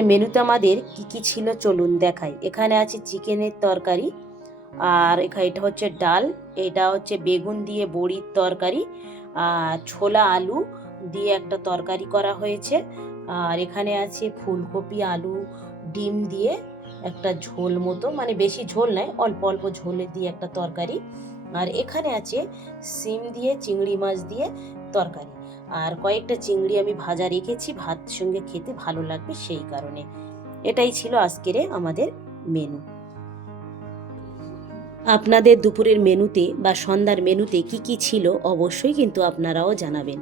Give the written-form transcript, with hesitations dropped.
মেনুতে আমাদের কি কি ছিল চলুন দেখাই। এখানে আছে চিকেনের তরকারি, আর এখানে এটা হচ্ছে ডাল, এটা হচ্ছে বেগুন দিয়ে বড়ির তরকারি, আর ছোলা আলু দিয়ে একটা তরকারি করা হয়েছে, আর এখানে আছে ফুলকপি আলু ডিম দিয়ে একটা ঝোল মতো, মানে বেশি ঝোল নয়, অল্প অল্প ঝোলে দিয়ে একটা তরকারি। আর এখানে আছে সিম দিয়ে চিংড়ি মাছ দিয়ে তরকারি, আর কয়েকটা চিংড়ি আমি ভাজা রেখেছি, ভাত সঙ্গে খেতে ভালো লাগবে সেই কারণে। এটাই ছিল আজকের আমাদের মেনু। আপনাদের দুপুরের মেনুতে বা সন্ধ্যার মেনুতে কি কি ছিল অবশ্যই কিন্তু আপনারাও জানাবেন।